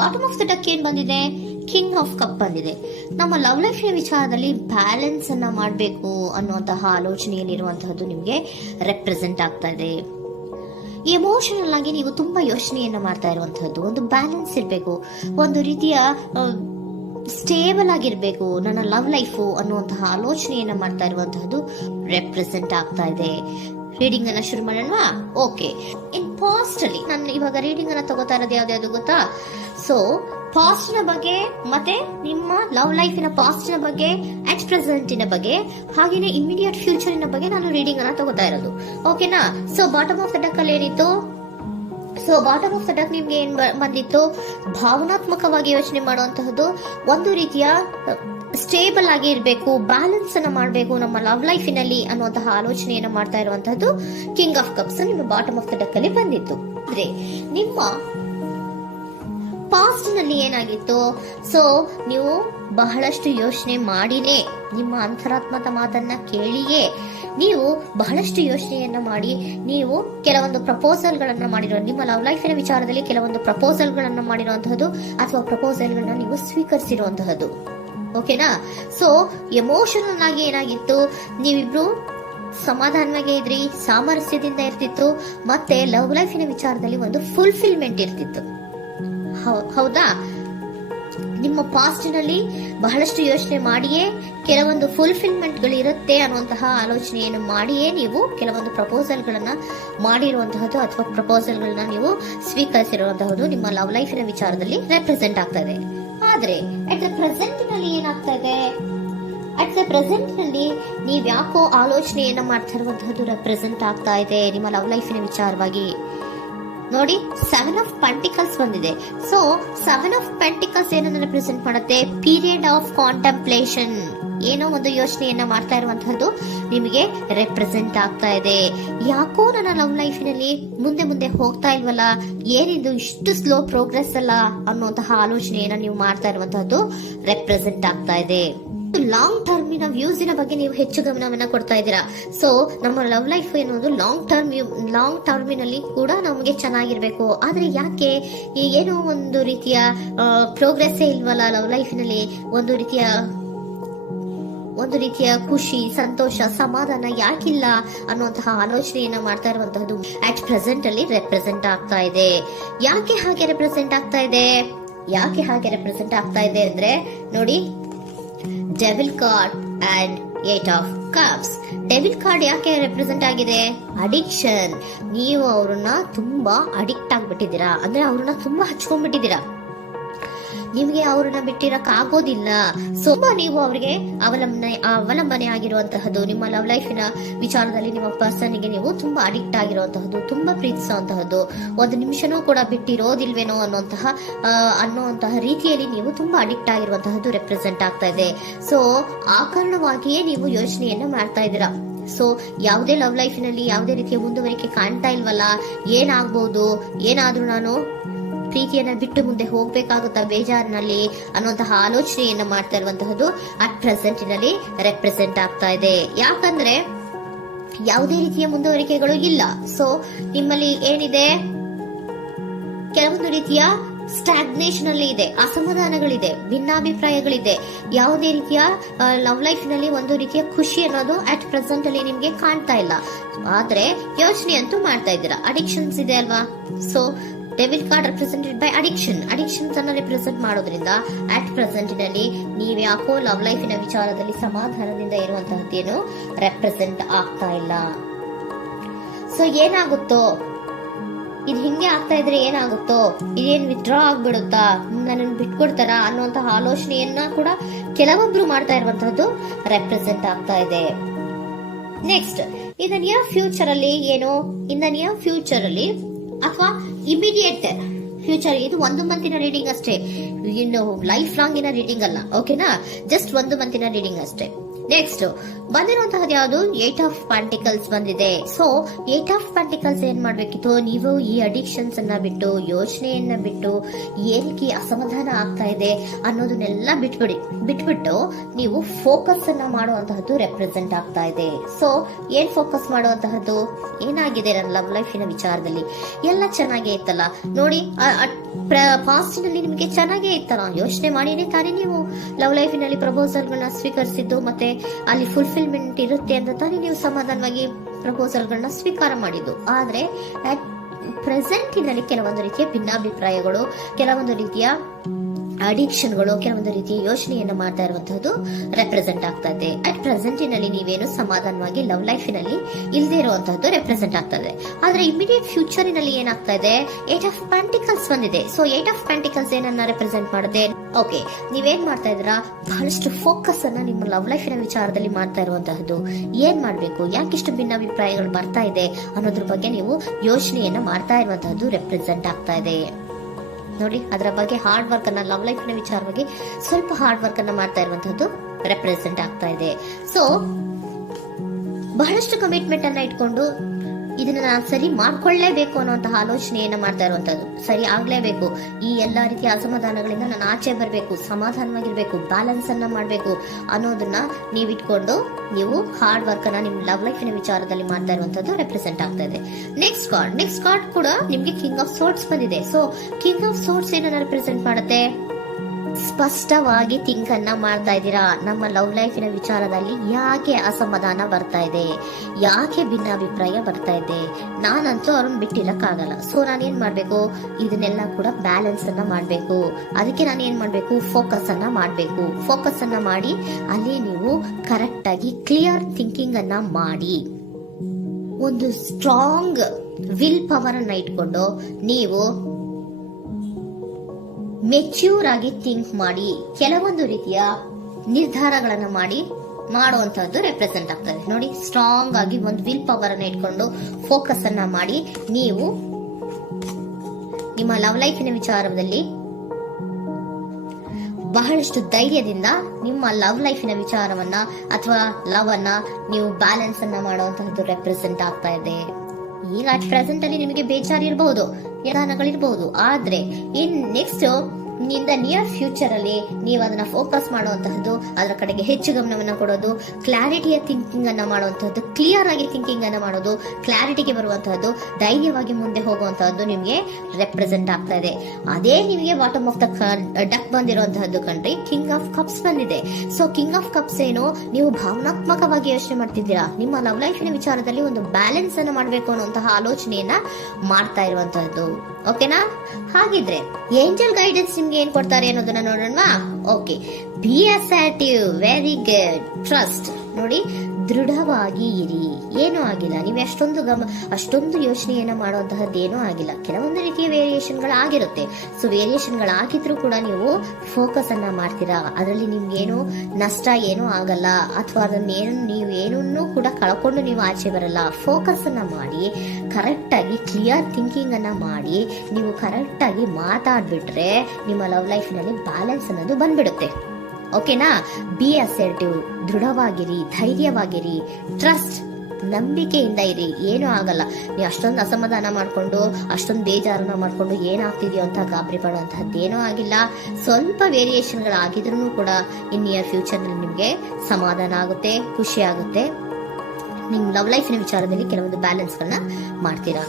Bottom of the duck ಏನ್ ಬಂದಿದೆ? King of cup ಬಂದಿದೆ. ನಮ್ಮ ಲವ್ ಲೈಫ್ ವಿಚಾರದಲ್ಲಿ ಬ್ಯಾಲೆನ್ಸ್ ಅನ್ನ ಮಾಡಬೇಕು ಅನ್ನುವಂತಹ ಆಲೋಚನೆಯಲ್ಲಿರುವಂತಹದ್ದು ನಿಮ್ಗೆ ರೆಪ್ರೆಸೆಂಟ್ ಆಗ್ತಾ ಇದೆ. ಎಮೋಷನಲ್ ಆಗಿ ನೀವು ತುಂಬಾ ಯೋಚನೆಯನ್ನ ಮಾಡ್ತಾ ಇರುವಂತಹದ್ದು, ಒಂದು ಬ್ಯಾಲೆನ್ಸ್ ಇರಬೇಕು, ಒಂದು ರೀತಿಯ ಸ್ಟೇಬಲ್ ಆಗಿರ್ಬೇಕು ನನ್ನ ಲವ್ ಲೈಫು ಅನ್ನುವಂತಹ ಆಲೋಚನೆಯನ್ನ ಮಾಡ್ತಾ ಇರುವಂತಹದ್ದು ರೆಪ್ರೆಸೆಂಟ್ ಆಗ್ತಾ ಇದೆ. ರೀಡಿಂಗ್ ಅನ್ನ ಶುರು ಮಾಡೋಣ. ಓಕೆ, ಇನ್ ಪಾಸ್ಟ್ ಅಲ್ಲಿ ನಾನು ಇವಾಗ ರೀಡಿಂಗ್ ಅನ್ನ ತಗೋತಾ ಇರೋದು ಯಾವ್ದು ಗೊತ್ತಾ? ಸೊ ಪಾಸ್ಟ್ ನ ಬಗ್ಗೆ ಮತ್ತೆ ನಿಮ್ಮ ಲವ್ ಲೈಫಿನ ಪಾಸ್ಟ್ ನ ಬಗ್ಗೆ, ಅಟ್ ಪ್ರೆಸೆಂಟಿನ ಬಗ್ಗೆ, ಹಾಗೇನೆ ಇಮಿಡಿಯೇಟ್ ಫ್ಯೂಚರಿನ ಬಗ್ಗೆ ನಾನು ರೀಡಿಂಗ್ ಅನ್ನ ತಗೋತಾ ಇರೋದು. ಓಕೆನಾ? So bottom of the duck ಅಲ್ಲಿ ಏನಿತ್ತು? So bottom of the duck ನಿಮ್ಗೆ ಏನ್ ಬಂದಿತ್ತು? ಭಾವನಾತ್ಮಕವಾಗಿ ಯೋಚನೆ ಮಾಡುವಂತಹದ್ದು, ಒಂದು ರೀತಿಯ ಸ್ಟೇಬಲ್ ಆಗಿ ಇರಬೇಕು, ಬ್ಯಾಲೆನ್ಸ್ ಅನ್ನ ಮಾಡಬೇಕು ನಮ್ಮ ಲವ್ ಲೈಫಿನಲ್ಲಿ ಅನ್ನುವಂತಹ ಆಲೋಚನೆಯನ್ನ ಮಾಡ್ತಾ ಇರುವಂತಹದ್ದು ಕಿಂಗ್ ಆಫ್ ಕಪ್ಸ್ ನಿಮ್ಮ ಬಾಟಮ್ ಆಫ್ ದ ಡಕ್ ಅಲ್ಲಿ ಬಂದಿತ್ತು. ಅಂದ್ರೆ ನಿಮ್ಮ ಪಾಸ್ಟ್ ನಲ್ಲಿ ಏನಾಗಿತ್ತು? ಸೊ ನೀವು ಬಹಳಷ್ಟು ಯೋಚನೆ ಮಾಡಿನೇ, ನಿಮ್ಮ ಅಂತರಾತ್ಮದ ಮಾತನ್ನ ಕೇಳಿಯೇ ನೀವು ಬಹಳಷ್ಟು ಯೋಚನೆಯನ್ನ ಮಾಡಿ ನೀವು ಕೆಲವೊಂದು ಪ್ರಪೋಸಲ್ ಗಳನ್ನ ಮಾಡಿರೋ, ನಿಮ್ಮ ಲವ್ ಲೈಫಿನ ವಿಚಾರದಲ್ಲಿ ಕೆಲವೊಂದು ಪ್ರಪೋಸಲ್ ಗಳನ್ನ ಮಾಡಿರುವಂತಹದ್ದು ಅಥವಾ ಪ್ರಪೋಸಲ್ ಗಳನ್ನ ನೀವು ಸ್ವೀಕರಿಸಿರುವಂತಹದ್ದು. ಓಕೆನಾ? ಸೊ ಎಮೋಷನಲ್ ಆಗಿ ಏನಾಗಿತ್ತು? ನೀವಿಬ್ರು ಸಮಾಧಾನವಾಗಿ ಇದ್ರಿ, ಸಾಮರಸ್ಯದಿಂದ ಇರ್ತಿತ್ತು, ಮತ್ತೆ ಲವ್ ಲೈಫಿನ ವಿಚಾರದಲ್ಲಿ ಒಂದು ಫುಲ್ಫಿಲ್ಮೆಂಟ್ ಇರ್ತಿತ್ತು. ಹೌದಾ? ನಿಮ್ಮ ಪಾಸ್ಟ್ ನಲ್ಲಿ ಬಹಳಷ್ಟು ಯೋಚನೆ ಮಾಡಿಯೇ ಕೆಲವೊಂದು ಫುಲ್ಫಿಲ್ಮೆಂಟ್ ಗಳಿರುತ್ತೆ ಅನ್ನುವಂತಹ ಆಲೋಚನೆಯನ್ನು ಮಾಡಿಯೇ ನೀವು ಕೆಲವೊಂದು ಪ್ರಪೋಸಲ್ ಗಳನ್ನ ಮಾಡಿರುವಂತಹದ್ದು ಅಥವಾ ಪ್ರಪೋಸಲ್ ಗಳನ್ನ ನೀವು ಸ್ವೀಕರಿಸಿರುವಂತಹದ್ದು ನಿಮ್ಮ ಲವ್ ಲೈಫಿನ ವಿಚಾರದಲ್ಲಿ ರೆಪ್ರೆಸೆಂಟ್ ಆಗ್ತಾ ಇದೆ. ಆದ್ರೆ ಅಟ್ ದ ಪ್ರೆಸೆಂಟ್ ನಲ್ಲಿ ಏನಾಗ್ತಾ ಇದೆ? ಅಟ್ ದ ಪ್ರೆಸೆಂಟ್ ನಲ್ಲಿ ನೀವ್ ಯಾಕೋ ಆಲೋಚನೆಯನ್ನ ಮಾಡ್ತಾ ಇರುವಂತಹದ್ದು ರೆಪ್ರೆಸೆಂಟ್ ಆಗ್ತಾ ಇದೆ ನಿಮ್ಮ ಲವ್ ಲೈಫಿನ ವಿಚಾರವಾಗಿ. ನೋಡಿ, 7 ಆಫ್ ಪೆಂಟಿಕಲ್ಸ್ ಬಂದಿದೆ. ಸೊ 7 ಆಫ್ ಪೆಂಟಿಕಲ್ಸ್ ಏನನ್ನ ರೆಪ್ರೆಸೆಂಟ್ ಮಾಡುತ್ತೆ? ಪೀರಿಯಡ್ ಆಫ್ ಕಾಂಟೆಂಪ್ಲೇಷನ್, ಏನೋ ಒಂದು ಯೋಚನೆಯನ್ನ ಮಾಡ್ತಾ ಇರುವಂತಹದ್ದು ನಿಮಗೆ ರೆಪ್ರೆಸೆಂಟ್ ಆಗ್ತಾ ಇದೆ. ಯಾಕೋ ನನ್ನ ಲವ್ ಲೈಫಿನಲ್ಲಿ ಮುಂದೆ ಹೋಗ್ತಾ ಇಲ್ವಲ್ಲ, ಏನಿದು ಇಷ್ಟು ಸ್ಲೋ ಪ್ರೋಗ್ರೆಸ್ ಅಲ್ಲ ಅನ್ನುವಂತಹ ಆಲೋಚನೆಯನ್ನ ನೀವು ಮಾಡ್ತಾ ಇರುವಂತಹದ್ದು ರೆಪ್ರೆಸೆಂಟ್ ಆಗ್ತಾ ಇದೆ. ಲಾಂಗ್ ಟರ್ಮಿನ ವ್ಯೂಸಿನ ಬಗ್ಗೆ ನೀವು ಹೆಚ್ಚು ಗಮನವನ್ನ ಕೊಡ್ತಾ ಇದ್ದೀರಾ. ಸೊ ನಮ್ಮ ಲವ್ ಲೈಫ್ ಎನ್ನುವುದು ಲಾಂಗ್ ಟರ್ಮಿನಲ್ಲಿ ಕೂಡ ನಮಗೆ ಚೆನ್ನಾಗಿರ್ಬೇಕು. ಆದ್ರೆ ಯಾಕೆ ಏನೋ ಒಂದು ರೀತಿಯ ಪ್ರೋಗ್ರೆಸ್ ಇಲ್ವಲ್ಲ ಲವ್ ಲೈಫಿನಲ್ಲಿ, ಒಂದು ರೀತಿಯ ಖುಷಿ, ಸಂತೋಷ, ಸಮಾಧಾನ ಯಾಕಿಲ್ಲ ಅನ್ನುವಂತಹ ಆಲೋಚನೆಯನ್ನ ಮಾಡ್ತಾ ಇರುವಂತಹದ್ದು ಅಟ್ ಪ್ರೆಸೆಂಟ್ ಅಲ್ಲಿ ರೆಪ್ರೆಸೆಂಟ್ ಆಗ್ತಾ ಇದೆ. ಯಾಕೆ ಹಾಗೆ ರೆಪ್ರೆಸೆಂಟ್ ಆಗ್ತಾ ಇದೆ ಅಂದ್ರೆ ನೋಡಿ, devil card and 8 of cups. Devil card ಯಾಕೆ ರೆಪ್ರೆಸೆಂಟ್ ಆಗಿದೆ? ಅಡಿಕ್ಷನ್. ನೀವು ಅವ್ರನ್ನ ತುಂಬಾ ಅಡಿಕ್ಟ್ ಆಗ್ಬಿಟ್ಟಿದ್ದೀರಾ, ಅಂದ್ರೆ ಅವ್ರನ್ನ ತುಂಬಾ ಹಚ್ಕೊಂಡ್ಬಿಟ್ಟಿದ್ದೀರಾ, ನಿಮ್ಗೆ ಅವ್ರನ್ನ ಬಿಟ್ಟಿರಕ್ ಆಗೋದಿಲ್ಲ. ಸೊ ನೀವು ಅವ್ರಿಗೆ ಅವಲಂಬನೆ ಆಗಿರುವಂತಹದ್ದು, ನಿಮ್ಮ ಲವ್ ಲೈಫಿನ ವಿಚಾರದಲ್ಲಿ ನಿಮ್ಮ ಪರ್ಸನ್ಗೆ ನೀವು ತುಂಬಾ ಅಡಿಕ್ಟ್ ಆಗಿರುವಂತಹದ್ದು, ತುಂಬಾ ಪ್ರೀತಿಸುವಂತಹದ್ದು, ಒಂದು ನಿಮಿಷನೂ ಕೂಡ ಬಿಟ್ಟಿರೋದಿಲ್ವೇನೋ ಅನ್ನುವಂತಹ ರೀತಿಯಲ್ಲಿ ನೀವು ತುಂಬಾ ಅಡಿಕ್ಟ್ ಆಗಿರುವಂತಹದ್ದು ರೆಪ್ರೆಸೆಂಟ್ ಆಗ್ತಾ ಇದೆ. ಸೊ ಆ ಕಾರಣವಾಗಿಯೇ ನೀವು ಯೋಚನೆಯನ್ನ ಮಾಡ್ತಾ ಇದ್ದೀರಾ. ಸೊ ಯಾವುದೇ ಲವ್ ಲೈಫಿನಲ್ಲಿ ಯಾವುದೇ ರೀತಿಯ ಮುಂದುವರಿಕೆ ಕಾಣ್ತಾ ಇಲ್ವಲ್ಲ, ಏನಾಗ್ಬಹುದು, ಏನಾದ್ರೂ ನಾನು ಪ್ರೀತಿಯನ್ನ ಬಿಟ್ಟು ಮುಂದೆ ಹೋಗ್ಬೇಕಾಗುತ್ತಾ ಬೇಜಾರಿನಲ್ಲಿ ಅನ್ನುವಂತಹ ಆಲೋಚನೆಯನ್ನ ಮಾಡ್ತಾ ಇರುವಂತಹದ್ದು ಅಟ್ ಪ್ರೆಸೆಂಟ್ ನಲ್ಲಿ ರೆಪ್ರೆಸೆಂಟ್ ಆಗ್ತಾ ಇದೆ. ಯಾಕಂದ್ರೆ ಯಾವುದೇ ರೀತಿಯ ಮುಂದುವರಿಕೆಗಳು ಇಲ್ಲ. ಸೊ ನಿಮ್ಮಲ್ಲಿ ಏನಿದೆ? ಕೆಲವೊಂದು ರೀತಿಯ ಸ್ಟಾಗ್ನೇಷನ್ ಅಲ್ಲಿ ಇದೆ, ಅಸಮಾಧಾನಗಳಿದೆ, ಭಿನ್ನಾಭಿಪ್ರಾಯಗಳಿದೆ. ಯಾವುದೇ ರೀತಿಯ ಲವ್ ಲೈಫ್ ನಲ್ಲಿ ಒಂದು ರೀತಿಯ ಖುಷಿ ಅನ್ನೋದು ಅಟ್ ಪ್ರೆಸೆಂಟ್ ಅಲ್ಲಿ ನಿಮ್ಗೆ ಕಾಣ್ತಾ ಇಲ್ಲ. ಆದ್ರೆ ಯೋಚನೆ ಅಂತೂ ಮಾಡ್ತಾ ಇದ್ದೀರಾ. ಅಡಿಕ್ಷನ್ಸ್ ಇದೆ ಅಲ್ವಾ? So devil card represented by addictions ಅನ್ನ ರೆಪ್ರೆಸೆಂಟ್ ಮಾಡೋದ್ರಿಂದ ಅಟ್ ಪ್ರೆಸೆಂಟ್ ನಲ್ಲಿ ನೀವ್ ಯಾಕೋ ಲವ್ ಲೈಫಿನ ವಿಚಾರದಲ್ಲಿ ಸಮಾಧಾನದಿಂದ ಇರುವಂತಹದ್ದೇನು ರೆಪ್ರೆಸೆಂಟ್ ಆಗ್ತಾ ಇಲ್ಲ. ಸೊ ಏನಾಗುತ್ತೋ, ಇದು ಹಿಂಗೆ ಆಗ್ತಾ ಇದ್ರೆ ಏನಾಗುತ್ತೋ, ಇದೇನ್ ವಿತ್ಡ್ರಾ ಆಗ್ಬಿಡುತ್ತಾ, ನನ್ನನ್ನು ಬಿಟ್ಕೊಡ್ತಾರ ಅನ್ನುವಂತಹ ಆಲೋಚನೆಯನ್ನ ಕೂಡ ಕೆಲವೊಬ್ರು ಮಾಡ್ತಾ ಇರುವಂತಹದ್ದು ರೆಪ್ರೆಸೆಂಟ್ ಆಗ್ತಾ ಇದೆ. Next, in the near future ಅಲ್ಲಿ ಏನು? ಇನ್ ದ ನಿಯರ್ ಫ್ಯೂಚರ್ ಅಲ್ಲಿ ಅಥವಾ ಇಮಿಡಿಯೇಟ್ ಫ್ಯೂಚರ್, ಇದು 1 ಮಂತಿನ ರೀಡಿಂಗ್ ಅಷ್ಟೇ, ಇನ್ನು ಲೈಫ್ ಲಾಂಗ್ ಇನ ರೀಡಿಂಗ್ ಅಲ್ಲ. ಓಕೆನಾ? ಜಸ್ಟ್ 1 ಮಂತಿನ ರೀಡಿಂಗ್ ಅಷ್ಟೇ. ನೆಕ್ಸ್ಟ್ ಬಂದಿರುವಂತಹದ್ದು ಯಾವುದು 8 ಆಫ್ ಪ್ಯಾಂಟಿಕಲ್ಸ್ ಬಂದಿದೆ. ಸೊ 8 ಆಫ್ ಪ್ಯಾಂಟಿಕಲ್ಸ್ ಏನ್ ಮಾಡ್ಬೇಕಿತ್ತು, ನೀವು ಈ ಅಡಿಕ್ಷನ್ಸ್ ಅನ್ನ ಬಿಟ್ಟು, ಯೋಚನೆಯನ್ನ ಬಿಟ್ಟು, ಏನಕ್ಕೆ ಅಸಮಾಧಾನ ಆಗ್ತಾ ಇದೆ ಅನ್ನೋದನ್ನೆಲ್ಲ ಬಿಟ್ಬಿಟ್ಟು ನೀವು ಫೋಕಸ್ ಅನ್ನ ಮಾಡುವಂತಹದ್ದು ರೆಪ್ರೆಸೆಂಟ್ ಆಗ್ತಾ ಇದೆ. ಸೊ ಏನ್ ಫೋಕಸ್ ಮಾಡುವಂತಹದ್ದು, ಏನಾಗಿದೆ ನನ್ನ ಲವ್ ಲೈಫಿನ ವಿಚಾರದಲ್ಲಿ, ಎಲ್ಲ ಚೆನ್ನಾಗೇ ಇತ್ತಲ್ಲ ನೋಡಿ, ಪಾಸ್ಟ್ ನಲ್ಲಿ ನಿಮಗೆ ಚೆನ್ನಾಗೇ ಇತ್ತಲ್ಲ, ಯೋಚನೆ ಮಾಡಿನೇ ತಾನೇ ನೀವು ಲವ್ ಲೈಫಿನಲ್ಲಿ ಪ್ರಪೋಸಲ್ ಗಳನ್ನ ಸ್ವೀಕರಿಸಿದ್ದು, ಮತ್ತೆ ಅಲ್ಲಿ ಫುಲ್ಫಿಲ್ಮೆಂಟ್ ಇರುತ್ತೆ ಅಂತ ತಾನೇ ನೀವು ಸಮಾಧಾನವಾಗಿ ಪ್ರಪೋಸಲ್ ಗಳನ್ನ ಸ್ವೀಕಾರ ಮಾಡಿದ್ದು. ಆದ್ರೆ ಅಟ್ ಪ್ರೆಸೆಂಟಿನಲ್ಲಿ ಕೆಲವೊಂದು ರೀತಿಯ ಭಿನ್ನಾಭಿಪ್ರಾಯಗಳು, ಕೆಲವೊಂದು ರೀತಿಯ ಅಡಿಕ್ಷನ್ಗಳು, ಕೆಲವೊಂದು ರೀತಿಯ ಯೋಚನೆಯನ್ನು ಮಾಡ್ತಾ ಇರುವಂತಹದ್ದು ರೆಪ್ರೆಸೆಂಟ್ ಆಗ್ತಾ ಇದೆ. ಅಟ್ ಪ್ರೆಸೆಂಟಿನಲ್ಲಿ ನೀವೇನು ಸಮಾಧಾನವಾಗಿ ಲವ್ ಲೈಫಿನಲ್ಲಿ ಇಲ್ಲದೆ ಇರುವಂತಹದ್ದು ರೆಪ್ರೆಸೆಂಟ್ ಆಗ್ತಾ ಇದೆ. ಆದ್ರೆ ಇಮಿಡಿಯೇಟ್ ಫ್ಯೂಚರಿನಲ್ಲಿ ಏನಾಗ್ತಾ ಇದೆ, 8 ಆಫ್ ಪ್ಯಾಂಟಿಕಲ್ಸ್ ಬಂದಿದೆ. ಸೊ 8 ಆಫ್ ಪ್ಯಾಂಟಿಕಲ್ಸ್ ಏನನ್ನ ರೆಪ್ರೆಸೆಂಟ್ ಮಾಡುತ್ತೆ, ಓಕೆ ನೀವೇನ್ ಮಾಡ್ತಾ ಇದ್ದೀರಾ, ಬಹಳಷ್ಟು ಫೋಕಸ್ ಅನ್ನ ನಿಮ್ಮ ಲವ್ ಲೈಫಿನ ವಿಚಾರದಲ್ಲಿ ಮಾಡ್ತಾ ಇರುವಂತಹದ್ದು, ಏನ್ ಮಾಡ್ಬೇಕು, ಯಾಕಿಷ್ಟು ಭಿನ್ನಾಭಿಪ್ರಾಯಗಳು ಬರ್ತಾ ಇದೆ ಅನ್ನೋದ್ರ ಬಗ್ಗೆ ನೀವು ಯೋಚನೆಯನ್ನ ಮಾಡ್ತಾ ಇರುವಂತಹದ್ದು ರೆಪ್ರೆಸೆಂಟ್ ಆಗ್ತಾ ಇದೆ ನೋಡಿ. ಅದರ ಬಗ್ಗೆ ಹಾರ್ಡ್ ವರ್ಕ್ ಅನ್ನ, ಲವ್ ಲೈಫಿನ ವಿಚಾರವಾಗಿ ಸ್ವಲ್ಪ ಹಾರ್ಡ್ ವರ್ಕ್ ಅನ್ನ ಮಾಡ್ತಾ ಇರುವಂತಹದ್ದು ರೆಪ್ರೆಸೆಂಟ್ ಆಗ್ತಾ ಇದೆ. ಸೊ ಬಹಳಷ್ಟು ಕಮಿಟ್ಮೆಂಟ್ ಅನ್ನ ಇಟ್ಕೊಂಡು ಇದನ್ನ ನಾನು ಸರಿ ಮಾಡ್ಕೊಳ್ಳೇಬೇಕು ಅನ್ನುವಂತಹ ಆಲೋಚನೆಯನ್ನ ಮಾಡ್ತಾ ಇರುವಂತದ್ದು, ಸರಿ ಆಗ್ಲೇಬೇಕು, ಈ ಎಲ್ಲಾ ರೀತಿಯ ಅಸಮಾಧಾನಗಳಿಂದ ನಾನು ಆಚೆ ಬರಬೇಕು, ಸಮಾಧಾನವಾಗಿರ್ಬೇಕು, ಬ್ಯಾಲೆನ್ಸ್ ಅನ್ನ ಮಾಡಬೇಕು ಅನ್ನೋದನ್ನ ನೀವಿಟ್ಕೊಂಡು ನೀವು ಹಾರ್ಡ್ ವರ್ಕ್ ಅನ್ನ ನಿಮ್ ಲವ್ ಲೈಫಿನ ವಿಚಾರದಲ್ಲಿ ಮಾಡ್ತಾ ಇರುವಂತದ್ದು ರೆಪ್ರೆಸೆಂಟ್ ಆಗ್ತಾ ಇದೆ. ನೆಕ್ಸ್ಟ್ ಕಾರ್ಡ್ ಕೂಡ ನಿಮ್ಗೆ ಕಿಂಗ್ ಆಫ್ ಸೋರ್ಟ್ಸ್ ಬಂದಿದೆ. ಸೊ ಕಿಂಗ್ ಆಫ್ ಸೋರ್ಟ್ಸ್ ಏನನ್ನ ರೆಪ್ರೆಸೆಂಟ್ ಮಾಡುತ್ತೆ, ಸ್ಪಷ್ಟವಾಗಿ ಥಿಂಕ್ ಅನ್ನ ಮಾಡ್ತಾ ಇದ್ದೀರಾ, ನಮ್ಮ ಲವ್ ಲೈಫಿನ ವಿಚಾರದಲ್ಲಿ ಯಾಕೆ ಅಸಮಾಧಾನ ಬರ್ತಾ ಇದೆ, ಯಾಕೆ ಭಿನ್ನಾಭಿಪ್ರಾಯ ಬರ್ತಾ ಇದೆ, ನಾನಂತೂ ಅವ್ರನ್ನ ಬಿಟ್ಟಿರಕ್ಕಾಗಲ್ಲ. ಸೊ ನಾನೇನ್ ಮಾಡ್ಬೇಕು, ಇದನ್ನೆಲ್ಲ ಕೂಡ ಬ್ಯಾಲೆನ್ಸ್ ಅನ್ನ ಮಾಡ್ಬೇಕು. ಅದಕ್ಕೆ ನಾನು ಏನ್ ಮಾಡ್ಬೇಕು, ಫೋಕಸ್ ಅನ್ನ ಮಾಡ್ಬೇಕು. ಫೋಕಸ್ ಅನ್ನ ಮಾಡಿ ಅಲ್ಲಿ ನೀವು ಕರೆಕ್ಟ್ ಆಗಿ ಕ್ಲಿಯರ್ ಥಿಂಕಿಂಗ್ ಅನ್ನ ಮಾಡಿ, ಒಂದು ಸ್ಟ್ರಾಂಗ್ ವಿಲ್ ಪವರ್ ಅನ್ನ ಇಟ್ಕೊಂಡು ನೀವು ಮೆಚ್ಯೂರ್ ಆಗಿ ಥಿಂಕ್ ಮಾಡಿ, ಕೆಲವೊಂದು ರೀತಿಯ ನಿರ್ಧಾರಗಳನ್ನ ಮಾಡುವಂತಹದ್ದು ರೆಪ್ರೆಸೆಂಟ್ ಆಗ್ತದೆ ನೋಡಿ. ಸ್ಟ್ರಾಂಗ್ ಆಗಿ ಒಂದು ವಿಲ್ ಪವರ್ ಅನ್ನ ಇಟ್ಕೊಂಡು ಫೋಕಸ್ ಅನ್ನ ಮಾಡಿ ನೀವು ನಿಮ್ಮ ಲವ್ ಲೈಫಿನ ವಿಚಾರದಲ್ಲಿ ಬಹಳಷ್ಟು ಧೈರ್ಯದಿಂದ ನಿಮ್ಮ ಲವ್ ಲೈಫಿನ ವಿಚಾರವನ್ನ ಅಥವಾ ಲವ್ ಅನ್ನ ನೀವು ಬ್ಯಾಲೆನ್ಸ್ ಅನ್ನ ಮಾಡುವಂತಹದ್ದು ರೆಪ್ರೆಸೆಂಟ್ ಆಗ್ತಾ ಇದೆ. ಈಗ ಅಟ್ ಪ್ರೆಸೆಂಟ್ ಅಲ್ಲಿ ನಿಮಗೆ ಬೇಜಾರು ಇರಬಹುದು, ನಿಧಾನಗಳಿರಬಹುದು, ಆದ್ರೆ ಇನ್ ನೆಕ್ಸ್ಟ್ ನಿಂದ ನಿಯರ್ ಫ್ಯೂಚರ್ ಅಲ್ಲಿ ನೀವು ಅದನ್ನ ಫೋಕಸ್ ಮಾಡುವಂತಹದ್ದು, ಅದರ ಕಡೆಗೆ ಹೆಚ್ಚು ಗಮನವನ್ನ ಕೊಡೋದು, ಕ್ಲಾರಿಟಿಯ ಥಿಂಕಿಂಗ್ ಅನ್ನ ಮಾಡುವಂತಹದ್ದು, ಕ್ಲಿಯರ್ ಆಗಿ ಥಿಂಕಿಂಗ್ ಅನ್ನ ಮಾಡೋದು, ಕ್ಲಾರಿಟಿಗೆ ಬರುವಂತಹದ್ದು, ಧೈರ್ಯವಾಗಿ ಮುಂದೆ ಹೋಗುವಂತಹದ್ದು ನಿಮ್ಗೆ ರೆಪ್ರೆಸೆಂಟ್ ಆಗ್ತಾ ಇದೆ. ಅದೇ ನಿಮಗೆ ಬಾಟಮ್ ಆಫ್ ದ ಡಕ್ ಬಂದಿರುವಂತಹದ್ದು ಕಂಡ್ರಿ, ಕಿಂಗ್ ಆಫ್ ಕಪ್ಸ್ ಬಂದಿದೆ. ಸೊ ಕಿಂಗ್ ಆಫ್ ಕಪ್ಸ್ ಏನು, ನೀವು ಭಾವನಾತ್ಮಕವಾಗಿ ಯೋಚನೆ ಮಾಡ್ತಿದ್ದೀರಾ, ನಿಮ್ಮ ಲವ್ ಲೈಫಿನ ವಿಚಾರದಲ್ಲಿ ಒಂದು ಬ್ಯಾಲೆನ್ಸ್ ಅನ್ನು ಮಾಡಬೇಕು ಅನ್ನುವಂತಹ ಆಲೋಚನೆಯನ್ನ ಮಾಡ್ತಾ ಇರುವಂತಹದ್ದು. ಓಕೆನಾ? ಹಾಗಿದ್ರೆ ಏಂಜಲ್ ಗೈಡೆನ್ಸ್ ನಿಮ್ಗೆ ಏನ್ ಕೊಡ್ತಾರೆ ಅನ್ನೋದನ್ನ ನೋಡೋಣ. Okay, B assertive, very good, trust. ನೋಡಿ, ದೃಢವಾಗಿ ಇರಿ, ಏನೂ ಆಗಿಲ್ಲ, ನೀವು ಅಷ್ಟೊಂದು ಯೋಚನೆಯನ್ನ ಮಾಡುವಂತಹದ್ದು ಏನೂ ಆಗಿಲ್ಲ. ಕೆಲವೊಂದು ರೀತಿಯ ವೇರಿಯೇಷನ್ಗಳು ಆಗಿರುತ್ತೆ. ಸೊ ವೇರಿಯೇಷನ್ಗಳು ಆಗಿದ್ರು ಕೂಡ ನೀವು ಫೋಕಸ್ ಅನ್ನ ಮಾಡ್ತೀರಾ, ಅದರಲ್ಲಿ ನಿಮ್ಗೇನು ನಷ್ಟ ಏನೂ ಆಗಲ್ಲ, ಅಥವಾ ನೀವೇನನ್ನೂ ಕೂಡ ಕಳ್ಕೊಂಡು ನೀವು ಆಚೆ ಬರಲ್ಲ. ಫೋಕಸ್ ಅನ್ನ ಮಾಡಿ ಕರೆಕ್ಟ್ ಆಗಿ ಕ್ಲಿಯರ್ ಥಿಂಕಿಂಗ್ ಅನ್ನ ಮಾಡಿ ನೀವು ಕರೆಕ್ಟ್ ಆಗಿ ಮಾತಾಡ್ಬಿಟ್ರೆ ನಿಮ್ಮ ಲವ್ ಲೈಫ್ನಲ್ಲಿ ಬ್ಯಾಲೆನ್ಸ್ ಅನ್ನೋದು ಬಂದ್ಬಿಡುತ್ತೆ. ಓಕೆನಾ? ಬಿ ಅಸರ್ಟಿವ್, ದೃಢವಾಗಿರಿ, ಧೈರ್ಯವಾಗಿರಿ, ಟ್ರಸ್ಟ್, ನಂಬಿಕೆಯಿಂದ ಇರಿ, ಏನೂ ಆಗಲ್ಲ. ನೀವು ಅಷ್ಟೊಂದು ಅಸಮಾಧಾನ ಮಾಡ್ಕೊಂಡು, ಅಷ್ಟೊಂದು ಬೇಜಾರನ್ನ ಮಾಡ್ಕೊಂಡು ಏನಾಗ್ತಿದೆಯೋ ಅಂತ ಗಾಬರಿ ಪಡುವಂತಹದ್ದು ಏನೂ ಆಗಿಲ್ಲ. ಸ್ವಲ್ಪ ವೇರಿಯೇಷನ್ಗಳಾಗಿದ್ರು ಕೂಡ ಇನ್ ನಿಯರ್ ಫ್ಯೂಚರ್ ನಲ್ಲಿ ನಿಮ್ಗೆ ಸಮಾಧಾನ ಆಗುತ್ತೆ, ಖುಷಿ ಆಗುತ್ತೆ. ನಿಮ್ ಲವ್ ಲೈಫಿನ ವಿಚಾರದಲ್ಲಿ ಕೆಲವೊಂದು ಬ್ಯಾಲೆನ್ಸ್ ಗಳನ್ನ ಮಾಡ್ತೀರಾ.